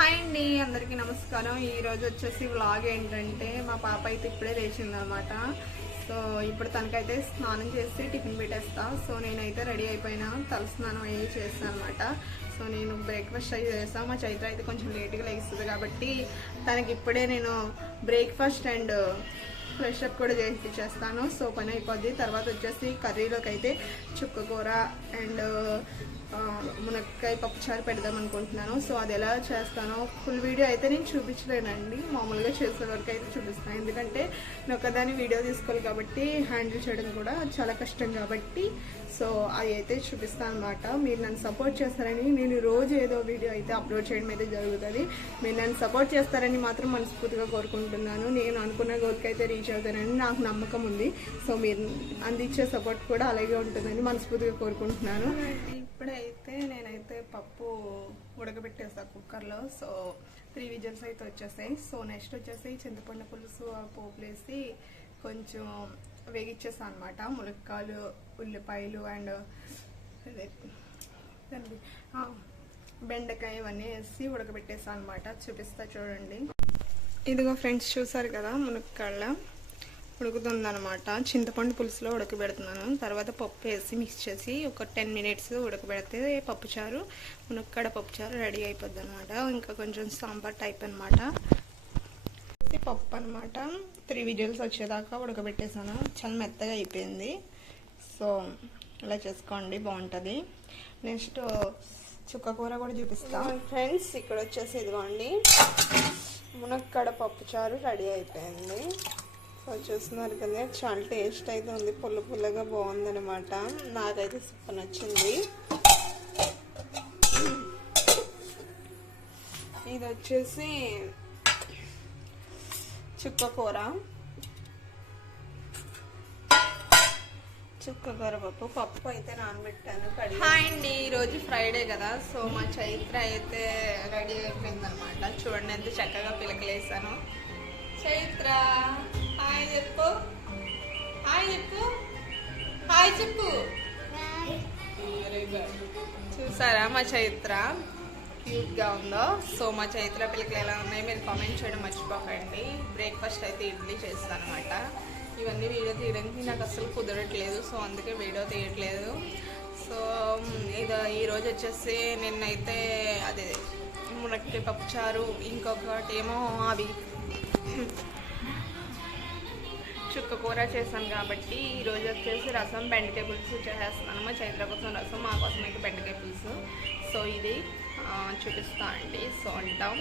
Hi అండి, అందరికీ నమస్కారం. ఈరోజు వచ్చేసి వ్లాగ్ ఏంటంటే మా పాప అయితే ఇప్పుడే లేచిందనమాట. సో ఇప్పుడు తనకైతే స్నానం చేసి టిఫిన్ పెట్టేస్తా. సో నేనైతే రెడీ అయిపోయినా, తలస్నానం అయ్యి చేస్తాను అనమాట. సో నేను బ్రేక్ఫాస్ట్ అయ్యి చేస్తాను. మా చైత్ర అయితే కొంచెం లేట్గా లేస్తుంది కాబట్టి తనకి ఇప్పుడే నేను బ్రేక్ఫాస్ట్ అండ్ ఫ్రెష్ అప్ కూడా చేస్తాను. సో పని అయిపోద్ది. తర్వాత వచ్చేసి కర్రీలోకి అయితే చుక్కకూర అండ్ మునక్కాయ పప్పుచారు పెడదాం అనుకుంటున్నాను. సో అది ఎలా చేస్తానో ఫుల్ వీడియో అయితే నేను చూపించలేనండి. మామూలుగా చేసే వరకు అయితే చూపిస్తాను. ఎందుకంటే నేను ఒకదాన్ని వీడియో తీసుకోవాలి కాబట్టి హ్యాండిల్ చేయడం కూడా చాలా కష్టం కాబట్టి సో అది అయితే చూపిస్తాను అనమాట. మీరు నన్ను సపోర్ట్ చేస్తారని నేను రోజు ఏదో వీడియో అయితే అప్లోడ్ చేయడం అయితే జరుగుతుంది. మీరు నన్ను సపోర్ట్ చేస్తారని మాత్రం మనస్ఫూర్తిగా కోరుకుంటున్నాను. నేను అనుకున్న గోల్కి అయితే రీచ్ అవుతానని నాకు నమ్మకం ఉంది. సో మీరు అందించే సపోర్ట్ కూడా అలాగే ఉంటుందని మనస్ఫూర్తిగా కోరుకుంటున్నాను. ఇప్పుడైతే నేనైతే పప్పు ఉడకబెట్టేస్తాను కుక్కర్లో. సో 3 విజిల్స్ అయితే వచ్చేసాయి. సో నెక్స్ట్ వచ్చేసి చింతపండు పులుసు పోపులేసి కొంచెం వేగిచ్చేస్తాను అనమాట. ములక్కాయలు, ఉల్లిపాయలు అండ్ బెండకాయ ఇవన్నీ వేసి ఉడకబెట్టేస్తాను అనమాట. చూపిస్తా చూడండి. ఇదిగో ఫ్రెండ్స్, చూసారు కదా మునక్కాళ్ళ ఉడుకుతుందనమాట. చింతపండు పులుసులో ఉడకబెడుతున్నాను. తర్వాత పప్పు వేసి మిక్స్ చేసి ఒక 10 మినిట్స్ ఉడకబెడితే పప్పుచారు, మునక్కాడ పప్పుచారు రెడీ అయిపోద్ది అనమాట. ఇంకా కొంచెం సాంబార్ టైప్ అనమాట. పప్పు అనమాట 3 విజిల్స్ వచ్చేదాకా ఉడకబెట్టేసాను. చాలా మెత్తగా అయిపోయింది. సో ఇలా చేసుకోండి, బాగుంటుంది. నెక్స్ట్ చుక్కకూర కూడా చూపిస్తాను ఫ్రెండ్స్. ఇక్కడ వచ్చేసి ఇదిగోండి మునక్కాడ పప్పుచారు రెడీ అయిపోయింది. సో చూస్తున్నారు కదా, చాలా టేస్ట్ అయితే ఉంది. పుల్ల పుల్లగా బాగుందనమాట. నాకైతే సూపర్ నచ్చింది. ఇది వచ్చేసి చుక్కకూర పప్పు అయితే నానబెట్టాను. హాయ్ అండి, ఈరోజు ఫ్రైడే కదా. సో మా చైత్ర అయితే రెడీ అయిపోయింది అనమాట. చూడండి ఎంత చక్కగా పిలకలేసాను. చైత్ర హాయ్ చెప్పు, హాయ్ చెప్పు, హాయ్ చెప్పు. Very good. చూసారా మా చైత్ర క్యూట్గా ఉందో. సో మా చైత్ర పిల్లలు ఎలా ఉన్నాయి మీరు కామెంట్ చేయడం మర్చిపోకండి. బ్రేక్ఫాస్ట్ అయితే ఇడ్లీ చేస్తాను అనమాట. ఇవన్నీ వీడియో తీయడానికి నాకు అసలు కుదరట్లేదు. సో అందుకే వీడియో తీయట్లేదు. సో ఈరోజు వచ్చేసి నిన్నైతే అదే మునక్కాయ పప్పుచారు, ఇంకొకటి ఏమో అవి చుక్కకూర చేశాను కాబట్టి ఈరోజు వచ్చేసి రసం, బెండకాయ పులుసు చేసేస్తున్నాను. మా చైత్ర కోసం రసం, మా కోసం అయితే బెండకాయ పులుసు. సో ఇది చూపిస్తా అండి. సో అంటాం